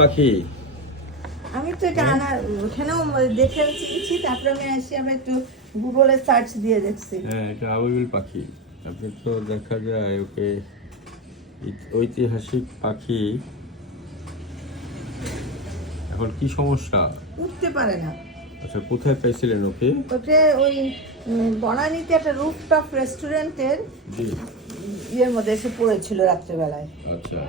পাখি আমি তো এটা আনা ওখানেও দেখে চিনছি, তারপরে আমি এসে আবার একটু গুগলে সার্চ দিয়ে দেখছি। হ্যাঁ, এটা আবাবিল পাখি। আপনি তো দেখা যায় ওকে ঐতিহাসিক পাখি। এখন কি সমস্যা? উঠতে পারে না। আচ্ছা, কোথায় পাইছিলেন ওকে? ওকে ওই বনানীতে একটা রুফটপ রেস্টুরেন্টের জি। ইয়ের মধ্যে এসে পড়েছিল রাত্রেবেলায়। আচ্ছা,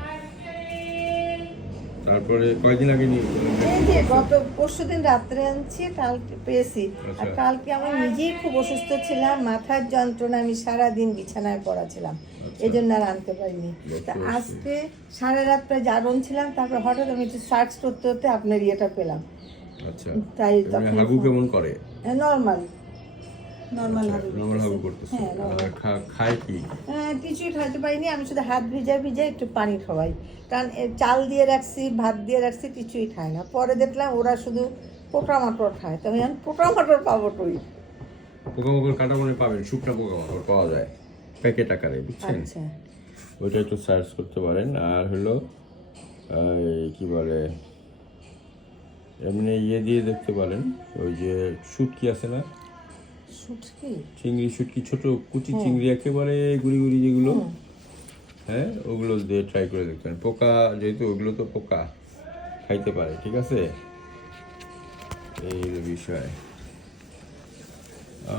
তারপরে কয়দিন আগে নিয়ে এই যে গত পরশুদিন রাত্রে আনছি, কালকে পেয়েছি। আর আচ্ছা। কালকে আমি নিজেই খুব অসুস্থ ছিলাম, মাথার যন্ত্রণা, আমি সারাদিন বিছানায় পড়া ছিলাম, আচ্ছা। এই জন্য আর আনতে পারিনি। তা আজকে সারা রাত প্রায় জাগরণ ছিলাম, তারপর হঠাৎ আমি একটু সার্চ করতে করতে আপনার ইয়েটা পেলাম। আচ্ছা, তাই এমনি তখন হাগু কেমন করে? নর্মাল নর্মাল নর্মাল হাগু করতেছে। হ্যাঁ, normal। আর খায় কি? কিছুই খাইতে পারিনি, আমি শুধু হাত ভিজা ভিজা একটু পানি খাওয়াই, কারণ চাল দিয়ে রাখছি, ভাত দিয়ে রাখছি, কিছুই খায় না। পরে দেখলাম ওরা শুধু পোকামাকড় খায়, তো আমি পোকামাকড় পাবো টই। পোকামাকড় কাটা মানে পাবেন, শুকনা পোকামাকড় পাওয়া যায় প্যাকেট আকারে, বুঝছেন? আচ্ছা, ওইটা একটু সার্চ করতে পারেন। আর হলো কি বলে, এমনি ইয়ে দিয়ে দেখতে পারেন, ওই যে শুটকি আছে না, শুটকি, চিংড়ি শুটকি, ছোট কুচি চিংড়ি একেবারে গুড়ি গুড়ি যেগুলো, হ্যাঁ, ওগুলো দিয়ে ট্রাই করে দেখতে পারেন। পোকা যেহেতু ওগুলো তো পোকা খাইতে পারে, ঠিক আছে? এই হলো বিষয়।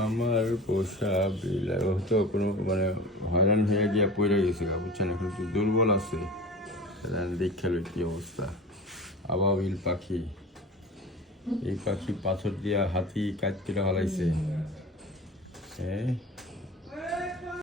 আমার পোষা বিড়াল হয়তো কোনো মানে হয়রান হয়ে গিয়ে পড়ে গেছিল, বুঝছেন? এখন একটু দুর্বল আছে, দেখলো কি অবস্থা। আবাবিল পাখি, এই পাখি পাথর দিয়া হাতি কাজ কেটে হালাইছে। হ্যাঁ,